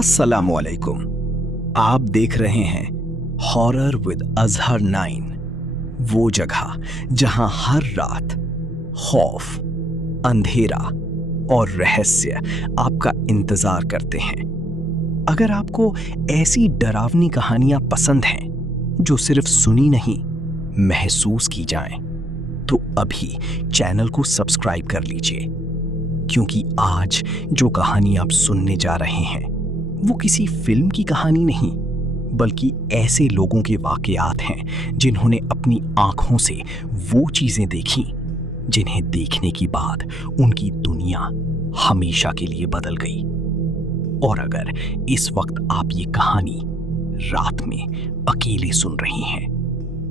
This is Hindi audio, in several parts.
अस्सलामुअलैकुम। आप देख रहे हैं हॉरर विद अजहर 9, वो जगह जहां हर रात खौफ, अंधेरा और रहस्य आपका इंतजार करते हैं। अगर आपको ऐसी डरावनी कहानियां पसंद हैं जो सिर्फ सुनी नहीं, महसूस की जाएं, तो अभी चैनल को सब्सक्राइब कर लीजिए, क्योंकि आज जो कहानी आप सुनने जा रहे हैं वो किसी फिल्म की कहानी नहीं, बल्कि ऐसे लोगों के वाकयात हैं जिन्होंने अपनी आंखों से वो चीजें देखी जिन्हें देखने के बाद उनकी दुनिया हमेशा के लिए बदल गई। और अगर इस वक्त आप ये कहानी रात में अकेले सुन रही हैं,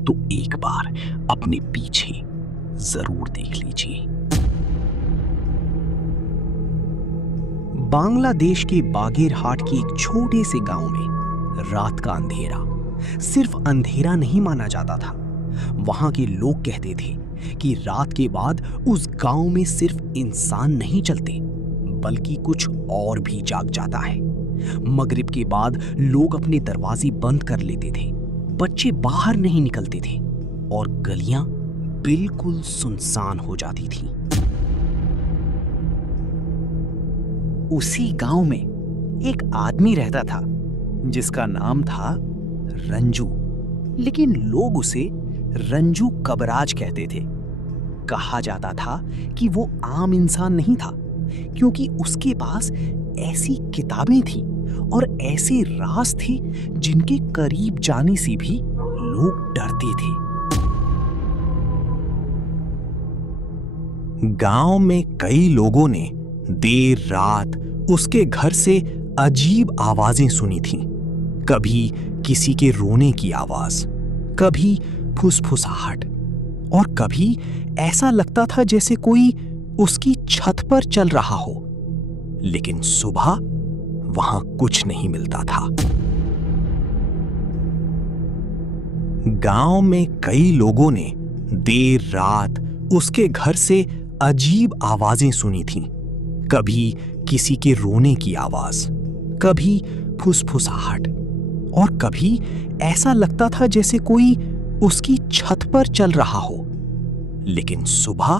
तो एक बार अपने पीछे जरूर देख लीजिए। बांग्लादेश के बागेरहाट के एक छोटे से गांव में रात का अंधेरा सिर्फ अंधेरा नहीं माना जाता था। वहां के लोग कहते थे कि रात के बाद उस गांव में सिर्फ इंसान नहीं चलते, बल्कि कुछ और भी जाग जाता है। मगरिब के बाद लोग अपने दरवाजे बंद कर लेते थे, बच्चे बाहर नहीं निकलते थे और गलियां बिल्कुल सुनसान हो जाती थीं। उसी गांव में एक आदमी रहता था जिसका नाम था रंजू, लेकिन लोग उसे रंजू कबराज कहते थे। कहा जाता था कि वो आम इंसान नहीं था, क्योंकि उसके पास ऐसी किताबें थीं और ऐसे राज थे जिनके करीब जाने से भी लोग डरते थे। गांव में कई लोगों ने देर रात उसके घर से अजीब आवाजें सुनी थीं। कभी किसी के रोने की आवाज, कभी फुसफुसाहट, और कभी ऐसा लगता था जैसे कोई उसकी छत पर चल रहा हो। लेकिन सुबह वहां कुछ नहीं मिलता था। गांव में कई लोगों ने देर रात उसके घर से अजीब आवाजें सुनी थीं। कभी किसी के रोने की आवाज, कभी फुसफुसाहट, और कभी ऐसा लगता था जैसे कोई उसकी छत पर चल रहा हो। लेकिन सुबह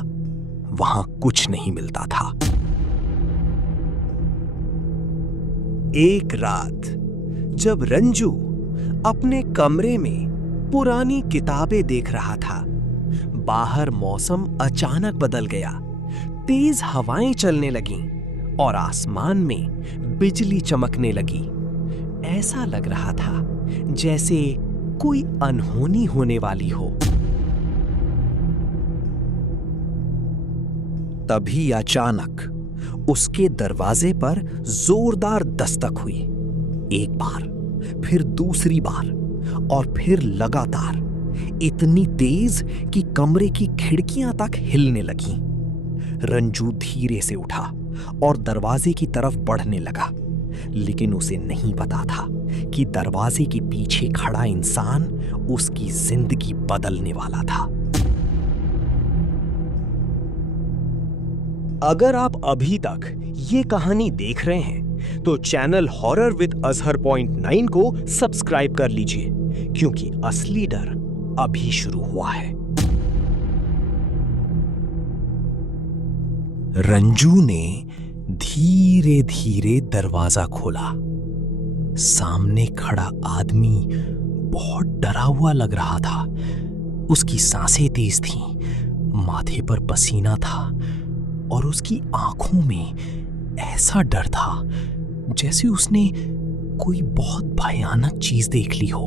वहां कुछ नहीं मिलता था। एक रात जब रंजू अपने कमरे में पुरानी किताबें देख रहा था, बाहर मौसम अचानक बदल गया। तेज हवाएं चलने लगीं और आसमान में बिजली चमकने लगी। ऐसा लग रहा था जैसे कोई अनहोनी होने वाली हो। तभी अचानक उसके दरवाजे पर जोरदार दस्तक हुई। एक बार, फिर दूसरी बार, और फिर लगातार, इतनी तेज कि कमरे की खिड़कियां तक हिलने लगीं। रंजू धीरे से उठा और दरवाजे की तरफ बढ़ने लगा, लेकिन उसे नहीं पता था कि दरवाजे के पीछे खड़ा इंसान उसकी जिंदगी बदलने वाला था। अगर आप अभी तक ये कहानी देख रहे हैं तो चैनल हॉरर विद अजहर .9 को सब्सक्राइब कर लीजिए, क्योंकि असली डर अभी शुरू हुआ है। रंजू ने धीरे धीरे दरवाजा खोला। सामने खड़ा आदमी बहुत डरा हुआ लग रहा था। उसकी सांसें तेज थीं, माथे पर पसीना था और उसकी आंखों में ऐसा डर था जैसे उसने कोई बहुत भयानक चीज देख ली हो।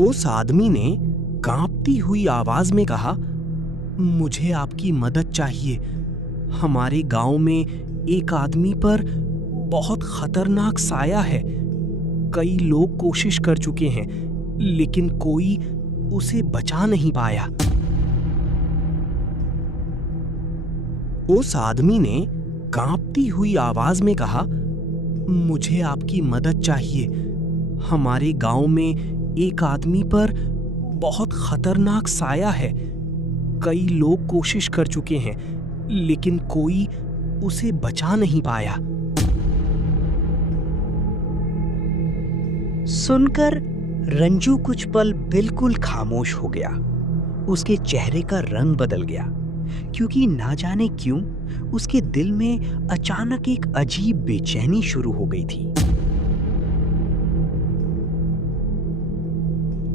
उस आदमी ने कांपती हुई आवाज में कहा, मुझे आपकी मदद चाहिए। हमारे गांव में एक आदमी पर बहुत खतरनाक साया है। कई लोग कोशिश कर चुके हैं, लेकिन कोई उसे बचा नहीं पाया। उस आदमी ने कांपती हुई आवाज में कहा, मुझे आपकी मदद चाहिए। हमारे गांव में एक आदमी पर बहुत खतरनाक साया है। कई लोग कोशिश कर चुके हैं, लेकिन कोई उसे बचा नहीं पाया। सुनकर रंजू कुछ पल बिल्कुल खामोश हो गया। उसके चेहरे का रंग बदल गया, क्योंकि ना जाने क्यों उसके दिल में अचानक एक अजीब बेचैनी शुरू हो गई थी।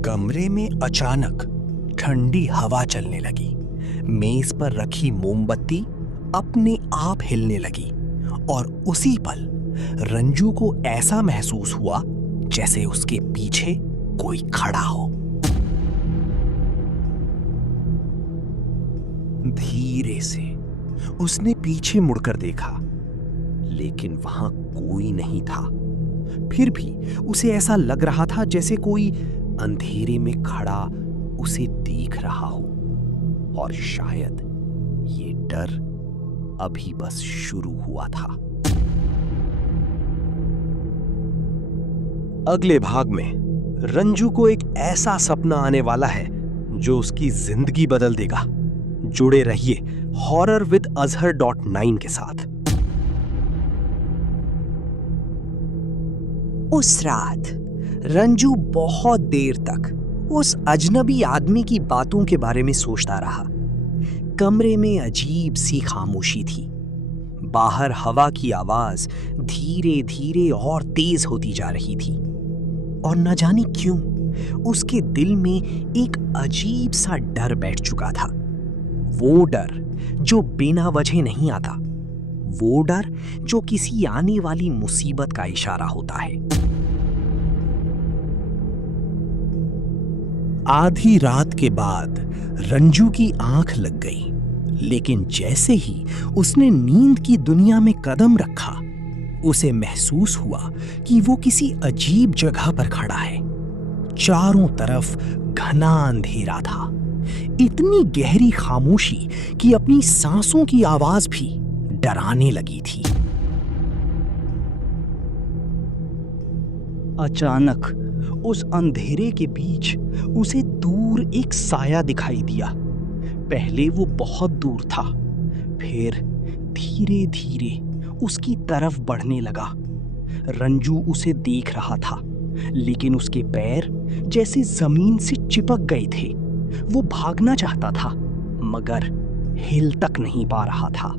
कमरे में अचानक ठंडी हवा चलने लगी। मेज पर रखी मोमबत्ती अपने आप हिलने लगी और उसी पल रंजू को ऐसा महसूस हुआ जैसे उसके पीछे कोई खड़ा हो। धीरे से उसने पीछे मुड़कर देखा, लेकिन वहां कोई नहीं था। फिर भी उसे ऐसा लग रहा था जैसे कोई अंधेरे में खड़ा उसे देख रहा हो, और शायद ये डर अभी बस शुरू हुआ था। अगले भाग में रंजू को एक ऐसा सपना आने वाला है जो उसकी जिंदगी बदल देगा। जुड़े रहिए हॉरर विद अजहर.9 के साथ। उस रात रंजू बहुत देर तक उस अजनबी आदमी की बातों के बारे में सोचता रहा। कमरे में अजीब सी खामोशी थी। बाहर हवा की आवाज धीरे धीरे और तेज होती जा रही थी, और न जाने क्यों उसके दिल में एक अजीब सा डर बैठ चुका था। वो डर जो बिना वजह नहीं आता, वो डर जो किसी आने वाली मुसीबत का इशारा होता है। आधी रात के बाद रंजू की आंख लग गई, लेकिन जैसे ही उसने नींद की दुनिया में कदम रखा, उसे महसूस हुआ कि वो किसी अजीब जगह पर खड़ा है। चारों तरफ घना अंधेरा था, इतनी गहरी खामोशी कि अपनी सांसों की आवाज भी डराने लगी थी। अचानक उस अंधेरे के बीच उसे दूर एक साया दिखाई दिया। पहले वो बहुत दूर था, फिर धीरे धीरे उसकी तरफ बढ़ने लगा। रंजू उसे देख रहा था, लेकिन उसके पैर जैसे जमीन से चिपक गए थे। वो भागना चाहता था, मगर हिल तक नहीं पा रहा था।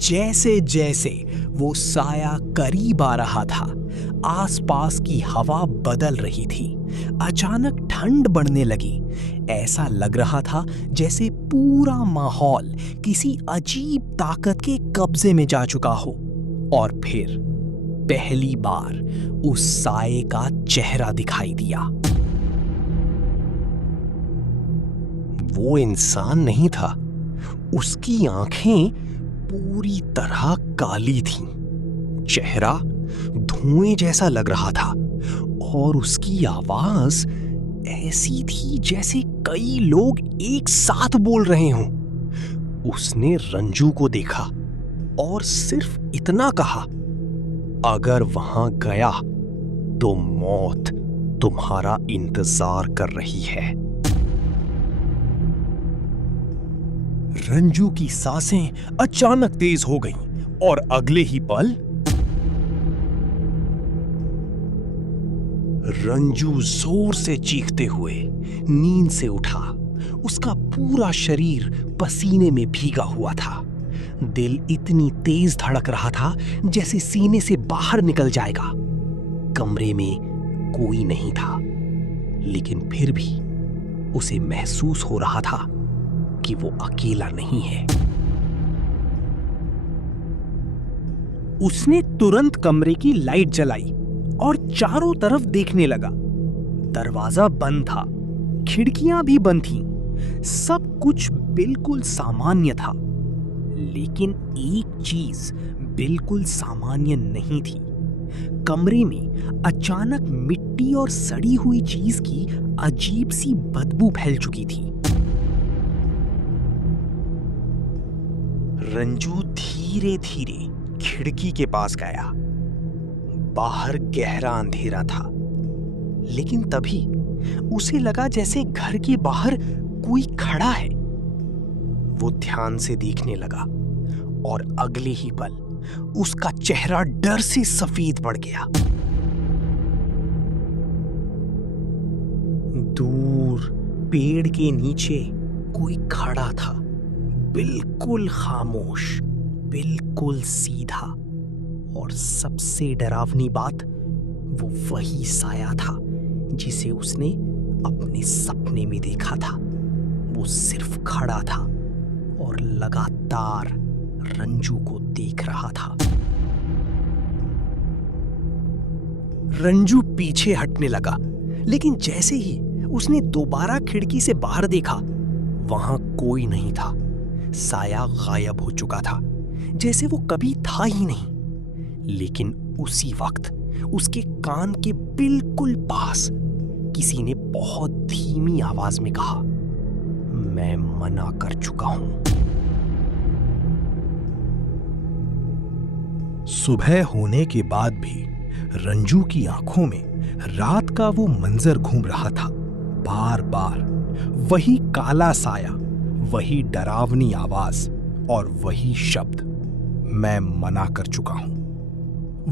जैसे जैसे वो साया करीब आ रहा था, आसपास की हवा बदल रही थी। अचानक ठंड बढ़ने लगी। ऐसा लग रहा था जैसे पूरा माहौल किसी अजीब ताकत के कब्जे में जा चुका हो। और फिर पहली बार उस साये का चेहरा दिखाई दिया। वो इंसान नहीं था। उसकी आंखें पूरी तरह काली थीं। चेहरा धुएं जैसा लग रहा था, और उसकी आवाज ऐसी थी जैसे कई लोग एक साथ बोल रहे हों। उसने रंजू को देखा और सिर्फ इतना कहा, अगर वहां गया तो मौत तुम्हारा इंतजार कर रही है। रंजू की सांसें अचानक तेज हो गईं, और अगले ही पल रंजू जोर से चीखते हुए नींद से उठा। उसका पूरा शरीर पसीने में भीगा हुआ था। दिल इतनी तेज धड़क रहा था जैसे सीने से बाहर निकल जाएगा। कमरे में कोई नहीं था, लेकिन फिर भी उसे महसूस हो रहा था कि वो अकेला नहीं है। उसने तुरंत कमरे की लाइट जलाई और चारों तरफ देखने लगा। दरवाजा बंद था, खिड़कियां भी बंद थीं। सब कुछ बिल्कुल सामान्य था, लेकिन एक चीज बिल्कुल सामान्य नहीं थी। कमरे में अचानक मिट्टी और सड़ी हुई चीज की अजीब सी बदबू फैल चुकी थी। रंजू धीरे धीरे खिड़की के पास गया। बाहर गहरा अंधेरा था, लेकिन तभी उसे लगा जैसे घर के बाहर कोई खड़ा है। वो ध्यान से देखने लगा और अगले ही पल उसका चेहरा डर से सफेद पड़ गया। दूर पेड़ के नीचे कोई खड़ा था, बिल्कुल खामोश, बिल्कुल सीधा, और सबसे डरावनी बात, वो वही साया था जिसे उसने अपने सपने में देखा था। वो सिर्फ खड़ा था और लगातार रंजू को देख रहा था। रंजू पीछे हटने लगा, लेकिन जैसे ही उसने दोबारा खिड़की से बाहर देखा, वहां कोई नहीं था। साया गायब हो चुका था, जैसे वो कभी था ही नहीं। लेकिन उसी वक्त उसके कान के बिल्कुल पास किसी ने बहुत धीमी आवाज में कहा, मैं मना कर चुका हूं। सुबह होने के बाद भी रंजू की आंखों में रात का वो मंजर घूम रहा था। बार बार वही काला साया, वही डरावनी आवाज और वही शब्द, मैं मना कर चुका हूं।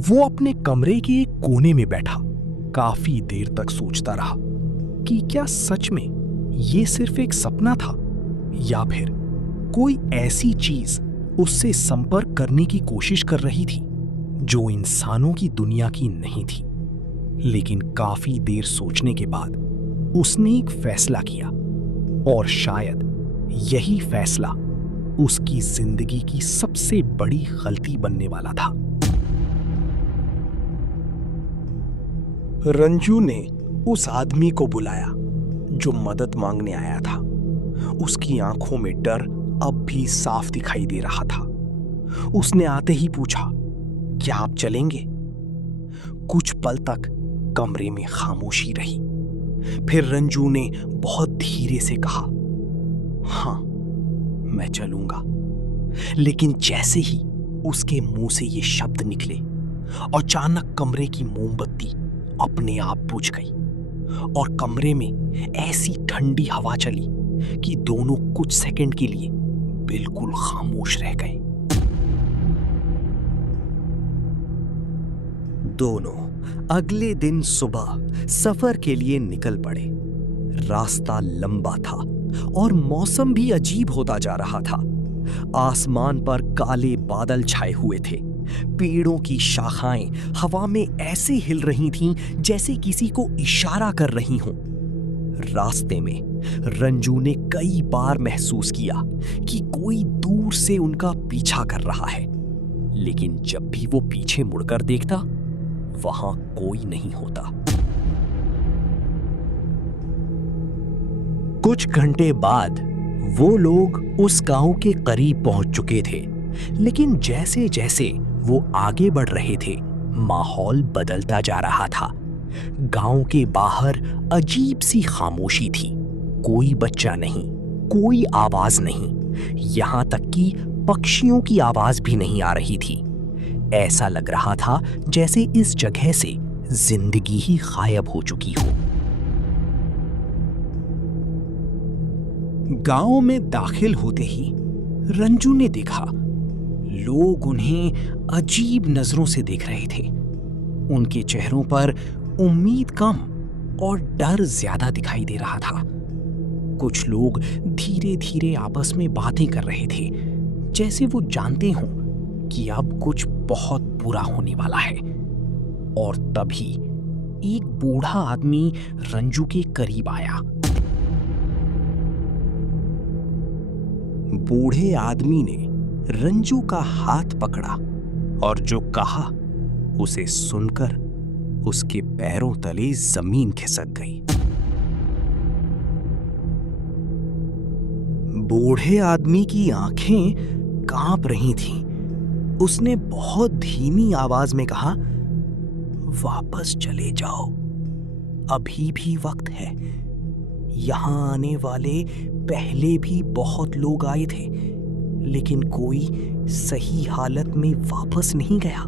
वो अपने कमरे के एक कोने में बैठा काफी देर तक सोचता रहा कि क्या सच में ये सिर्फ एक सपना था, या फिर कोई ऐसी चीज उससे संपर्क करने की कोशिश कर रही थी जो इंसानों की दुनिया की नहीं थी। लेकिन काफी देर सोचने के बाद उसने एक फैसला किया, और शायद यही फैसला उसकी जिंदगी की सबसे बड़ी गलती बनने वाला था। रंजू ने उस आदमी को बुलाया जो मदद मांगने आया था। उसकी आंखों में डर अब भी साफ दिखाई दे रहा था। उसने आते ही पूछा, क्या आप चलेंगे? कुछ पल तक कमरे में खामोशी रही। फिर रंजू ने बहुत धीरे से कहा, हाँ, मैं चलूंगा। लेकिन जैसे ही उसके मुंह से ये शब्द निकले, अचानक कमरे की मोमबत्ती अपने आप बुझ गई और कमरे में ऐसी ठंडी हवा चली कि दोनों कुछ सेकंड के लिए बिल्कुल खामोश रह गए। दोनों अगले दिन सुबह सफर के लिए निकल पड़े। रास्ता लंबा था और मौसम भी अजीब होता जा रहा था। आसमान पर काले बादल छाए हुए थे। पेड़ों की शाखाएं हवा में ऐसे हिल रही थीं जैसे किसी को इशारा कर रही हों। रास्ते में रंजू ने कई बार महसूस किया कि कोई दूर से उनका पीछा कर रहा है, लेकिन जब भी वो पीछे मुड़कर देखता, वहां कोई नहीं होता। कुछ घंटे बाद वो लोग उस गांव के करीब पहुंच चुके थे, लेकिन जैसे जैसे वो आगे बढ़ रहे थे, माहौल बदलता जा रहा था। गांव के बाहर अजीब सी खामोशी थी। कोई बच्चा नहीं, कोई आवाज नहीं, यहां तक कि पक्षियों की आवाज भी नहीं आ रही थी। ऐसा लग रहा था जैसे इस जगह से जिंदगी ही गायब हो चुकी हो। गांव में दाखिल होते ही रंजू ने देखा लोग उन्हें अजीब नजरों से देख रहे थे। उनके चेहरों पर उम्मीद कम और डर ज्यादा दिखाई दे रहा था। कुछ लोग धीरे धीरे आपस में बातें कर रहे थे, जैसे वो जानते हों कि अब कुछ बहुत बुरा होने वाला है। और तभी एक बूढ़ा आदमी रंजू के करीब आया। बूढ़े आदमी ने रंजू का हाथ पकड़ा और जो कहा उसे सुनकर उसके पैरों तले जमीन खिसक गई। बूढ़े आदमी की आंखें कांप रही थीं। उसने बहुत धीमी आवाज में कहा, वापस चले जाओ, अभी भी वक्त है। यहां आने वाले पहले भी बहुत लोग आए थे, लेकिन कोई सही हालत में वापस नहीं गया।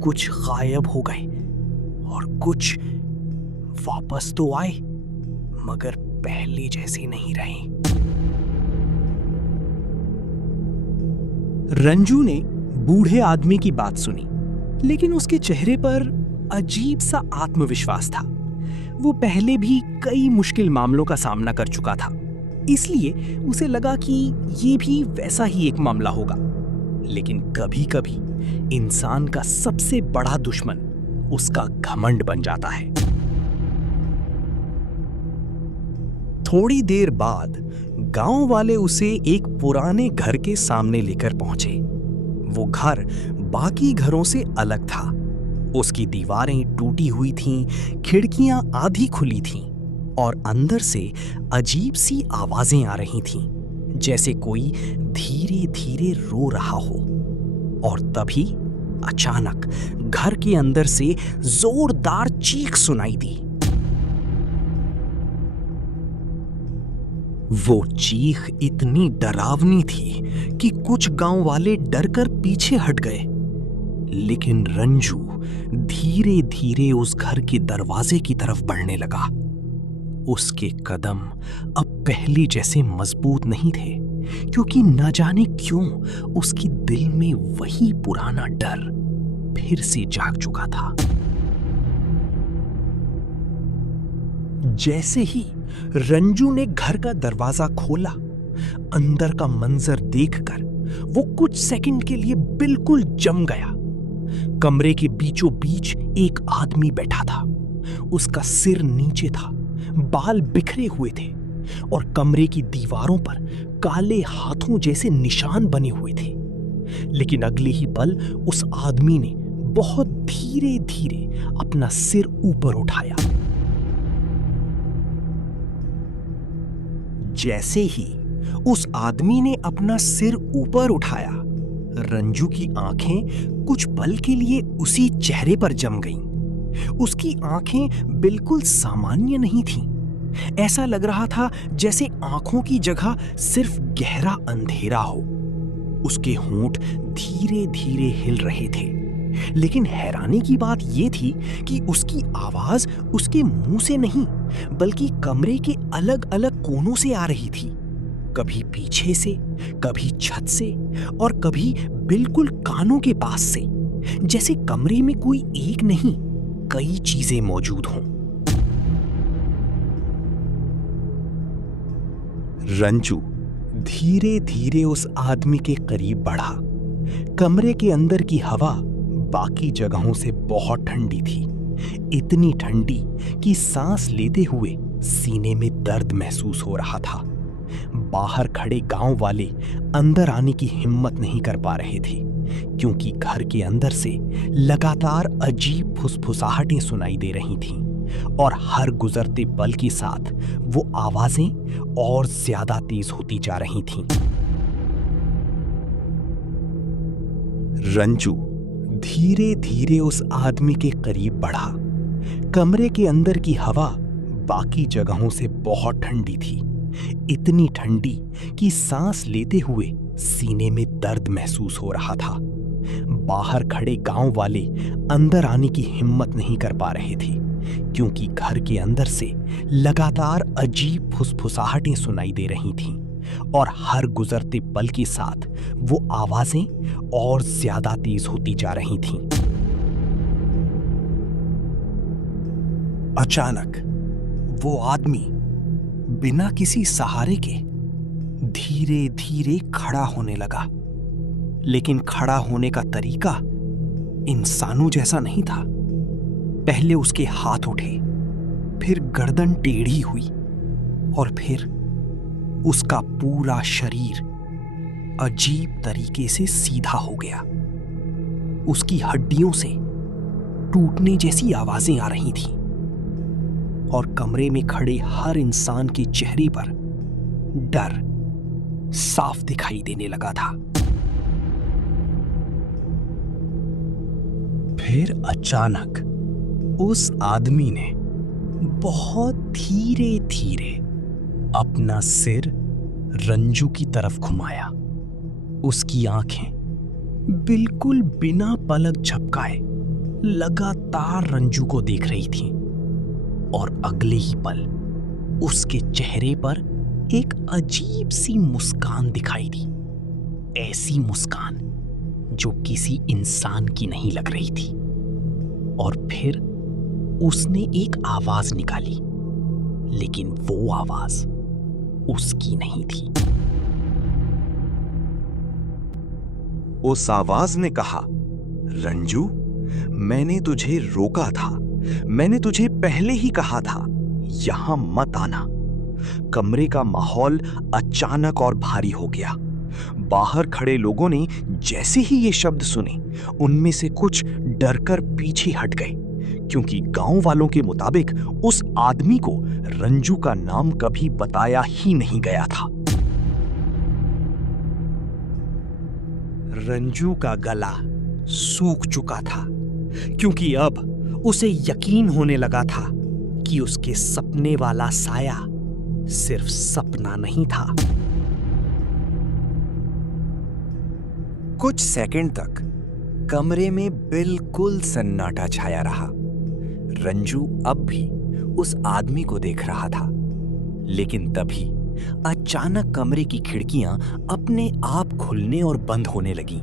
कुछ गायब हो गए और कुछ वापस तो आए, मगर पहले जैसे नहीं रहे। रंजू ने बूढ़े आदमी की बात सुनी, लेकिन उसके चेहरे पर अजीब सा आत्मविश्वास था। वो पहले भी कई मुश्किल मामलों का सामना कर चुका था, इसलिए उसे लगा कि ये भी वैसा ही एक मामला होगा। लेकिन कभी-कभी इंसान का सबसे बड़ा दुश्मन उसका घमंड बन जाता है। थोड़ी देर बाद गांव वाले उसे एक पुराने घर के सामने लेकर पहुंचे। वो घर बाकी घरों से अलग था। उसकी दीवारें टूटी हुई थीं, खिड़कियां आधी खुली थीं और अंदर से अजीब सी आवाजें आ रही थीं, जैसे कोई धीरे-धीरे रो रहा हो। और तभी अचानक घर के अंदर से जोरदार चीख सुनाई दी। वो चीख इतनी डरावनी थी कि कुछ गांव वाले डरकर पीछे हट गए। लेकिन रंजू धीरे-धीरे उस घर के दरवाजे की तरफ बढ़ने लगा। उसके कदम अब पहले जैसे मजबूत नहीं थे, क्योंकि न जाने क्यों उसके दिल में वही पुराना डर फिर से जाग चुका था। जैसे ही रंजू ने घर का दरवाजा खोला, अंदर का मंजर देखकर वो कुछ सेकंड के लिए बिल्कुल जम गया। कमरे के बीचों बीच एक आदमी बैठा था। उसका सिर नीचे था, बाल बिखरे हुए थे और कमरे की दीवारों पर काले हाथों जैसे निशान बने हुए थे। लेकिन अगले ही पल उस आदमी ने बहुत धीरे-धीरे अपना सिर ऊपर उठाया। जैसे ही उस आदमी ने अपना सिर ऊपर उठाया, रंजू की आंखें कुछ पल के लिए उसी चेहरे पर जम गईं। उसकी आंखें बिल्कुल सामान्य नहीं थीं। ऐसा लग रहा था जैसे आंखों की जगह सिर्फ गहरा अंधेरा हो। उसके होंठ धीरे-धीरे हिल रहे थे। लेकिन हैरानी की बात यह थी कि उसकी आवाज उसके मुंह से नहीं, बल्कि कमरे के अलग-अलग कोनों से आ रही थी। कभी पीछे से, कभी छत से और कभी बिल्कुल कानों के पास से, जैसे कमरे में कोई एक नहीं, कई चीजें मौजूद हों। रंजू धीरे-धीरे उस आदमी के करीब बढ़ा। कमरे के अंदर की हवा बाकी जगहों से बहुत ठंडी थी, इतनी ठंडी कि सांस लेते हुए सीने में दर्द महसूस हो रहा था। बाहर खड़े गांव वाले अंदर आने की हिम्मत नहीं कर पा रहे थे, क्योंकि घर के अंदर से लगातार अजीब फुसफुसाहटें सुनाई दे रही थीं और हर गुजरते पल के साथ वो आवाजें और ज्यादा तेज होती जा रही थीं। रंजू धीरे-धीरे उस आदमी के करीब बढ़ा। कमरे के अंदर की हवा बाकी जगहों से बहुत ठंडी थी, इतनी ठंडी कि सांस लेते हुए सीने में दर्द महसूस हो रहा था। बाहर खड़े गांव वाले अंदर आने की हिम्मत नहीं कर पा रहे थे, क्योंकि घर के अंदर से लगातार अजीब फुसफुसाहटें सुनाई दे रही थीं और हर गुजरते पल के साथ वो आवाजें और ज्यादा तेज होती जा रही थीं। अचानक वो आदमी बिना किसी सहारे के धीरे-धीरे खड़ा होने लगा। लेकिन खड़ा होने का तरीका इंसानों जैसा नहीं था। पहले उसके हाथ उठे, फिर गर्दन टेढ़ी हुई और फिर उसका पूरा शरीर अजीब तरीके से सीधा हो गया। उसकी हड्डियों से टूटने जैसी आवाजें आ रही थीं और कमरे में खड़े हर इंसान के चेहरे पर डर साफ दिखाई देने लगा था। फिर अचानक उस आदमी ने बहुत धीरे-धीरे अपना सिर रंजू की तरफ घुमाया। उसकी आंखें बिल्कुल बिना पलक झपकाए लगातार रंजू को देख रही थीं और अगले ही पल उसके चेहरे पर एक अजीब सी मुस्कान दिखाई दी। ऐसी मुस्कान जो किसी इंसान की नहीं लग रही थी। और फिर उसने एक आवाज निकाली, लेकिन वो आवाज उसकी नहीं थी। उस आवाज ने कहा, रंजू, मैंने तुझे रोका था। मैंने तुझे पहले ही कहा था, यहां मत आना। कमरे का माहौल अचानक और भारी हो गया। बाहर खड़े लोगों ने जैसे ही ये शब्द सुने, उनमें से कुछ डरकर पीछे हट गए, क्योंकि गांव वालों के मुताबिक उस आदमी को रंजू का नाम कभी बताया ही नहीं गया था। रंजू का गला सूख चुका था, क्योंकि अब उसे यकीन होने लगा था कि उसके सपने वाला साया सिर्फ सपना नहीं था। कुछ सेकंड तक कमरे में बिल्कुल सन्नाटा छाया रहा। रंजू अब भी उस आदमी को देख रहा था, लेकिन तभी अचानक कमरे की खिड़कियां अपने आप खुलने और बंद होने लगी।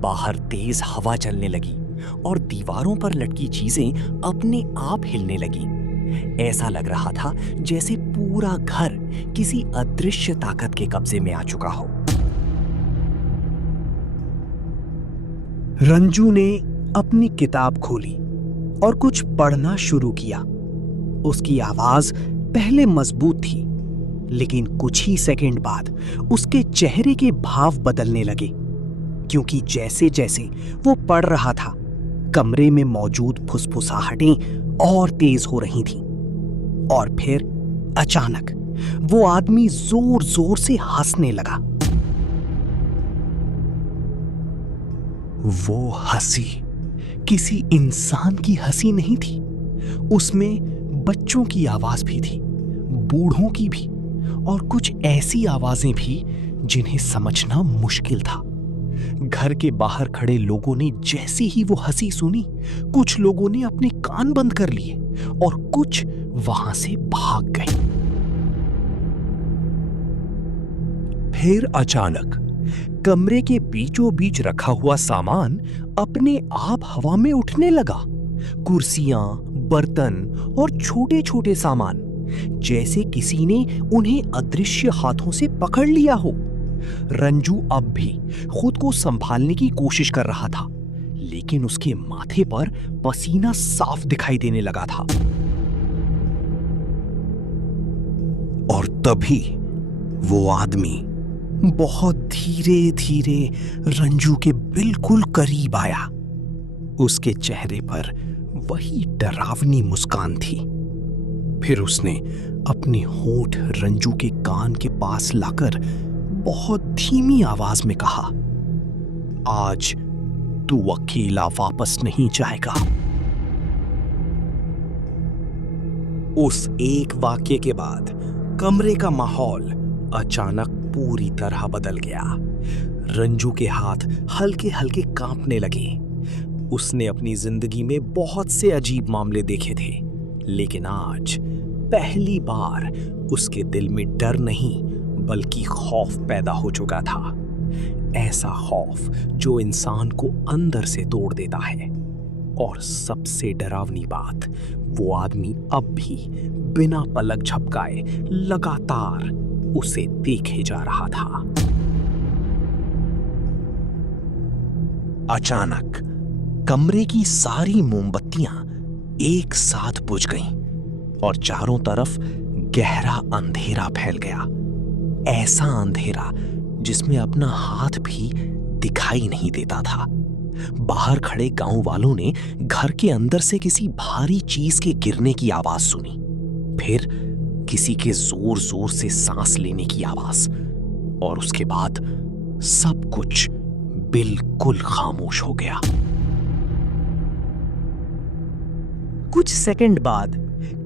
बाहर तेज हवा चलने लगी और दीवारों पर लटकी चीजें अपने आप हिलने लगी। ऐसा लग रहा था जैसे पूरा घर किसी अदृश्य ताकत के कब्जे में आ चुका हो। रंजू ने अपनी किताब खोली और कुछ पढ़ना शुरू किया। उसकी आवाज पहले मजबूत थी, लेकिन कुछ ही सेकंड बाद उसके चेहरे के भाव बदलने लगे, क्योंकि जैसे जैसे वो पढ़ रहा था, कमरे में मौजूद फुसफुसाहटें और तेज हो रही थीं। और फिर अचानक वो आदमी जोर जोर से हंसने लगा। वो हंसी किसी इंसान की हंसी नहीं थी। उसमें बच्चों की आवाज भी थी, बूढ़ों की भी, और कुछ ऐसी आवाजें भी जिन्हें समझना मुश्किल था। घर के बाहर खड़े लोगों ने जैसे ही वो हंसी सुनी, कुछ लोगों ने अपने कान बंद कर लिए और कुछ वहां से भाग गए। फिर अचानक कमरे के बीचों बीच रखा हुआ सामान अपने आप हवा में उठने लगा। कुर्सियां, बर्तन और छोटे छोटे सामान, जैसे किसी ने उन्हें अदृश्य हाथों से पकड़ लिया हो। रंजू अब भी खुद को संभालने की कोशिश कर रहा था, लेकिन उसके माथे पर पसीना साफ दिखाई देने लगा था। और तभी वो आदमी बहुत धीरे धीरे रंजू के बिल्कुल करीब आया। उसके चेहरे पर वही डरावनी मुस्कान थी। फिर उसने अपने होंठ रंजू के कान के पास लाकर बहुत धीमी आवाज में कहा, आज तू अकेला वापस नहीं जाएगा। उस एक वाक्य के बाद कमरे का माहौल अचानक पूरी तरह बदल गया। रंजू के हाथ हल्के हल्के कांपने लगे। उसने अपनी जिंदगी में बहुत से अजीब मामले देखे थे, लेकिन आज पहली बार उसके दिल में डर नहीं बल्कि खौफ पैदा हो चुका था। ऐसा खौफ जो इंसान को अंदर से तोड़ देता है। और सबसे डरावनी बात, वो आदमी अब भी बिना पलक झपकाए लगातार उसे देखे जा रहा था। अचानक कमरे की सारी मोमबत्तियां एक साथ बुझ गईं और चारों तरफ गहरा अंधेरा फैल गया। ऐसा अंधेरा जिसमें अपना हाथ भी दिखाई नहीं देता था। बाहर खड़े गांव वालों ने घर के अंदर से किसी भारी चीज के गिरने की आवाज सुनी, फिर किसी के जोर जोर से सांस लेने की आवाज, और उसके बाद सब कुछ बिल्कुल खामोश हो गया। कुछ सेकंड बाद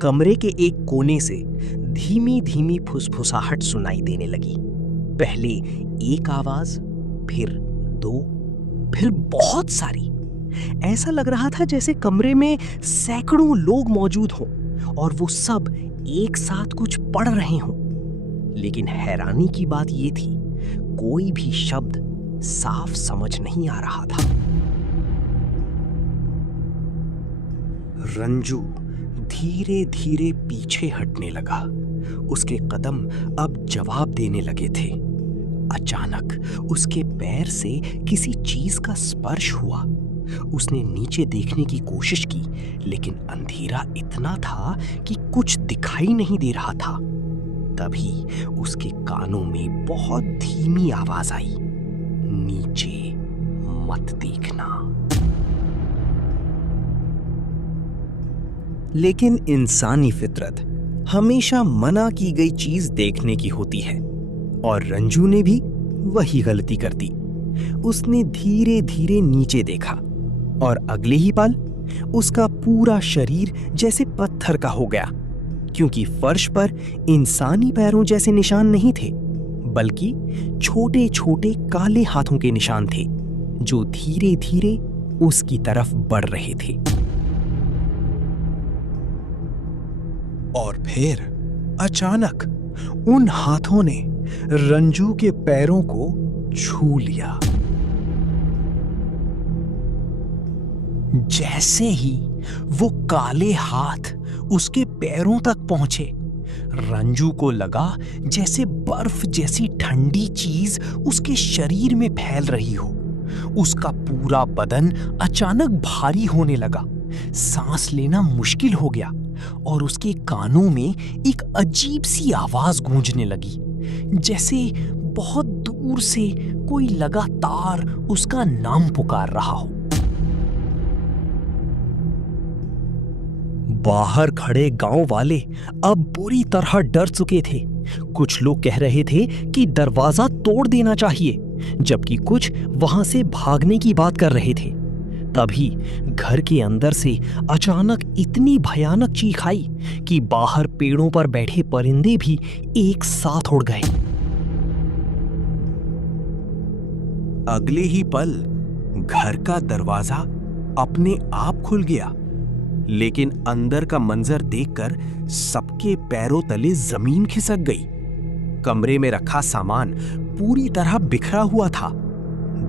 कमरे के एक कोने से धीमी धीमी फुसफुसाहट सुनाई देने लगी। पहले एक आवाज, फिर दो, फिर बहुत सारी। ऐसा लग रहा था जैसे कमरे में सैकड़ों लोग मौजूद हों और वो सब एक साथ कुछ पढ़ रहे हों। लेकिन हैरानी की बात यह थी, कोई भी शब्द साफ समझ नहीं आ रहा था। रंजू धीरे धीरे पीछे हटने लगा। उसके कदम अब जवाब देने लगे थे। अचानक उसके पैर से किसी चीज का स्पर्श हुआ। उसने नीचे देखने की कोशिश की, लेकिन अंधेरा इतना था कि कुछ दिखाई नहीं दे रहा था। तभी उसके कानों में बहुत धीमी आवाज आई, नीचे मत देखना। लेकिन इंसानी फितरत हमेशा मना की गई चीज देखने की होती है, और रंजू ने भी वही गलती कर दी। उसने धीरे धीरे नीचे देखा और अगले ही पल उसका पूरा शरीर जैसे पत्थर का हो गया, क्योंकि फर्श पर इंसानी पैरों जैसे निशान नहीं थे, बल्कि छोटे छोटे काले हाथों के निशान थे जो धीरे धीरे उसकी तरफ बढ़ रहे थे। और फिर अचानक उन हाथों ने रंजू के पैरों को छू लिया। जैसे ही वो काले हाथ उसके पैरों तक पहुंचे, रंजू को लगा जैसे बर्फ जैसी ठंडी चीज उसके शरीर में फैल रही हो। उसका पूरा बदन अचानक भारी होने लगा, सांस लेना मुश्किल हो गया और उसके कानों में एक अजीब सी आवाज गूंजने लगी, जैसे बहुत दूर से कोई लगातार उसका नाम पुकार रहा हो। बाहर खड़े गांव वाले अब बुरी तरह डर चुके थे। कुछ लोग कह रहे थे कि दरवाजा तोड़ देना चाहिए, जबकि कुछ वहां से भागने की बात कर रहे थे। तभी घर के अंदर से अचानक इतनी भयानक चीख आई कि बाहर पेड़ों पर बैठे परिंदे भी एक साथ उड़ गए। अगले ही पल घर का दरवाजा अपने आप खुल गया, लेकिन अंदर का मंजर देखकर सबके पैरों तले जमीन खिसक गई। कमरे में रखा सामान पूरी तरह बिखरा हुआ था।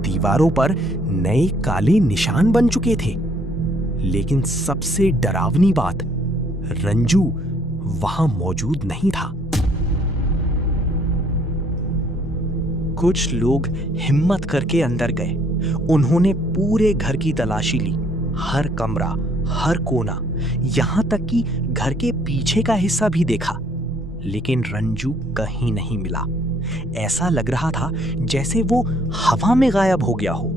दीवारों पर नए काले निशान बन चुके थे, लेकिन सबसे डरावनी बात, रंजू वहां मौजूद नहीं था। कुछ लोग हिम्मत करके अंदर गए। उन्होंने पूरे घर की तलाशी ली, हर कमरा, हर कोना, यहां तक कि घर के पीछे का हिस्सा भी देखा, लेकिन रंजू कहीं नहीं मिला। ऐसा लग रहा था जैसे वो हवा में गायब हो गया हो।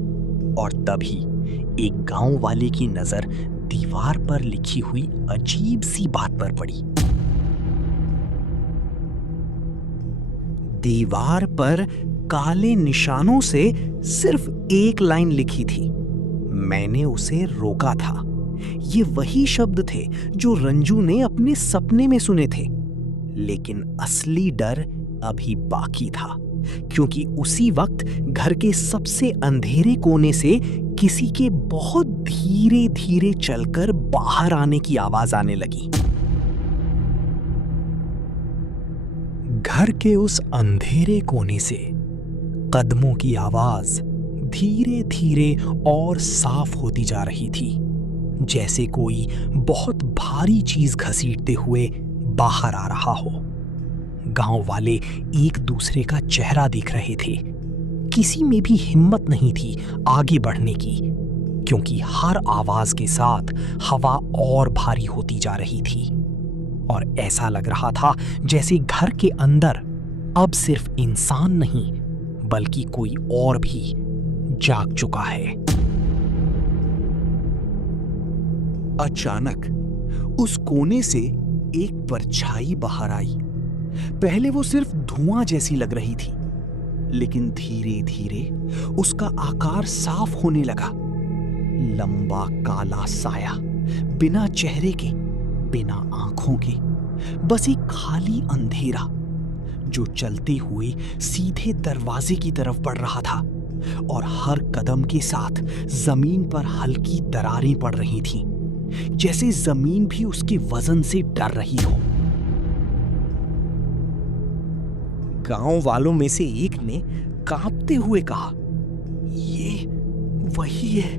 और तभी एक गांव वाले की नजर दीवार पर लिखी हुई अजीब सी बात पर पड़ी। दीवार पर काले निशानों से सिर्फ एक लाइन लिखी थी, मैंने उसे रोका था। ये वही शब्द थे जो रंजू ने अपने सपने में सुने थे, लेकिन असली डर अभी बाकी था, क्योंकि उसी वक्त घर के सबसे अंधेरे कोने से किसी के बहुत धीरे धीरे चलकर बाहर आने की आवाज आने लगी। घर के उस अंधेरे कोने से कदमों की आवाज धीरे धीरे और साफ होती जा रही थी, जैसे कोई बहुत भारी चीज घसीटते हुए बाहर आ रहा हो। गांव वाले एक दूसरे का चेहरा देख रहे थे। किसी में भी हिम्मत नहीं थी आगे बढ़ने की, क्योंकि हर आवाज के साथ हवा और भारी होती जा रही थी और ऐसा लग रहा था जैसे घर के अंदर अब सिर्फ इंसान नहीं, बल्कि कोई और भी जाग चुका है। अचानक उस कोने से एक परछाई बाहर आई। पहले वो सिर्फ धुआं जैसी लग रही थी, लेकिन धीरे धीरे उसका आकार साफ होने लगा। लंबा काला साया, बिना चेहरे के, बिना आंखों के, बस एक खाली अंधेरा जो चलते हुए सीधे दरवाजे की तरफ बढ़ रहा था, और हर कदम के साथ जमीन पर हल्की दरारें पड़ रही थीं, जैसे जमीन भी उसके वजन से डर रही हो। गांव वालों में से एक ने कांपते हुए कहा, ये वही है।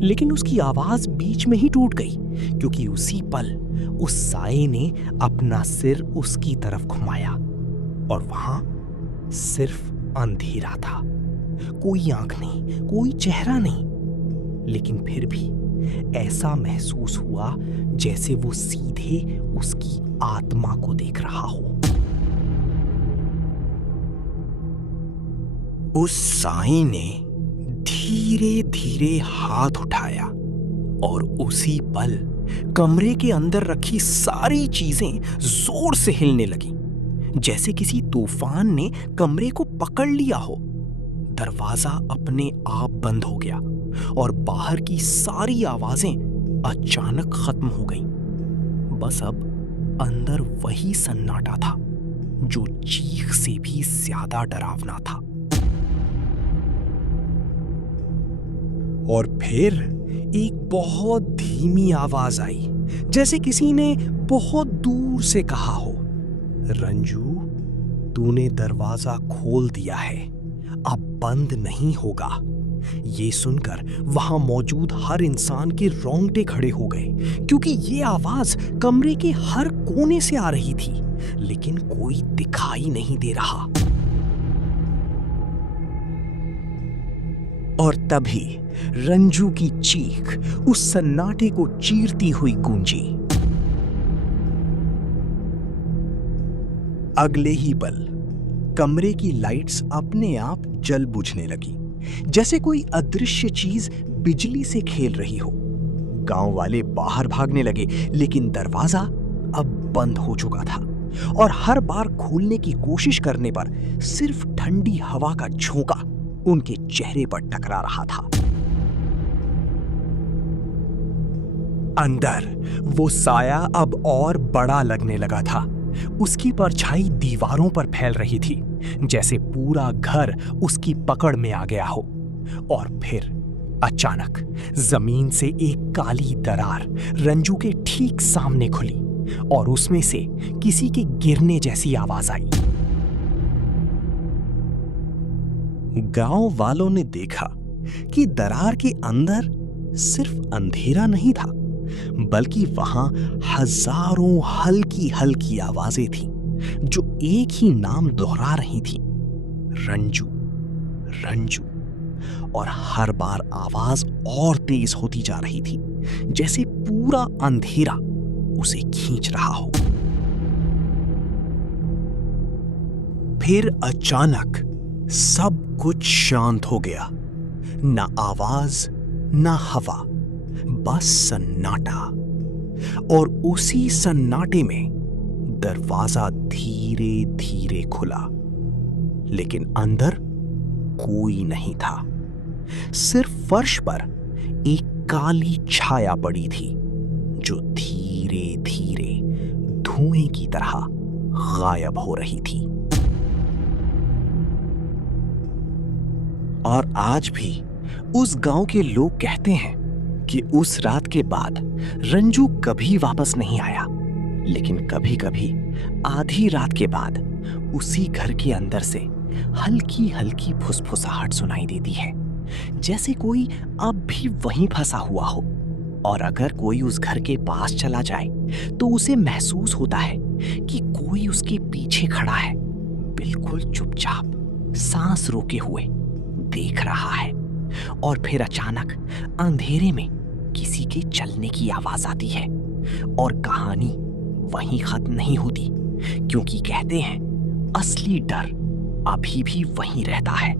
लेकिन उसकी आवाज बीच में ही टूट गई, क्योंकि उसी पल उस साए ने अपना सिर उसकी तरफ घुमाया और वहां सिर्फ अंधेरा था। कोई आंख नहीं, कोई चेहरा नहीं, लेकिन फिर भी ऐसा महसूस हुआ जैसे वो सीधे उसकी आत्मा को देख रहा हो। उस साई ने धीरे धीरे हाथ उठाया और उसी पल कमरे के अंदर रखी सारी चीजें जोर से हिलने लगी, जैसे किसी तूफान ने कमरे को पकड़ लिया हो। दरवाजा अपने आप बंद हो गया और बाहर की सारी आवाजें अचानक खत्म हो गईं। बस अब अंदर वही सन्नाटा था जो चीख से भी ज्यादा डरावना था। और फिर एक बहुत धीमी आवाज आई, जैसे किसी ने बहुत दूर से कहा हो, रंजू, तूने दरवाजा खोल दिया है, अब बंद नहीं होगा। ये सुनकर वहां मौजूद हर इंसान के रोंगटे खड़े हो गए, क्योंकि ये आवाज कमरे के हर कोने से आ रही थी, लेकिन कोई दिखाई नहीं दे रहा। और तभी रंजू की चीख उस सन्नाटे को चीरती हुई गूंजी। अगले ही पल कमरे की लाइट्स अपने आप जल बुझने लगी, जैसे कोई अदृश्य चीज बिजली से खेल रही हो। गांव वाले बाहर भागने लगे, लेकिन दरवाजा अब बंद हो चुका था और हर बार खोलने की कोशिश करने पर सिर्फ ठंडी हवा का झोंका उनके चेहरे पर टकरा रहा था। अंदर वो साया अब और बड़ा लगने लगा था। उसकी परछाई दीवारों पर फैल रही थी, जैसे पूरा घर उसकी पकड़ में आ गया हो। और फिर अचानक जमीन से एक काली दरार रंजू के ठीक सामने खुली और उसमें से किसी के गिरने जैसी आवाज आई। गांव वालों ने देखा कि दरार के अंदर सिर्फ अंधेरा नहीं था, बल्कि वहां हजारों हल्की हल्की आवाजें थीं, जो एक ही नाम दोहरा रही थीं, रंजू, रंजू। और हर बार आवाज और तेज होती जा रही थी, जैसे पूरा अंधेरा उसे खींच रहा हो। फिर अचानक सब कुछ शांत हो गया। ना आवाज, ना हवा, बस सन्नाटा। और उसी सन्नाटे में दरवाजा धीरे धीरे खुला, लेकिन अंदर कोई नहीं था। सिर्फ फर्श पर एक काली छाया पड़ी थी, जो धीरे धीरे धुएं की तरह गायब हो रही थी। और आज भी उस गांव के लोग कहते हैं कि उस रात के बाद रंजू कभी वापस नहीं आया, लेकिन कभी कभी आधी रात के बाद उसी घर के अंदर से हल्की हल्की फुसफुसाहट सुनाई देती है, जैसे कोई अब भी वहीं फंसा हुआ हो। और अगर कोई उस घर के पास चला जाए तो उसे महसूस होता है कि कोई उसके पीछे खड़ा है, बिल्कुल चुपचाप, सांस रोके हुए देख रहा है। और फिर अचानक अंधेरे में किसी के चलने की आवाज आती है और कहानी वहीं खत्म नहीं होती, क्योंकि कहते हैं असली डर अभी भी वहीं रहता है।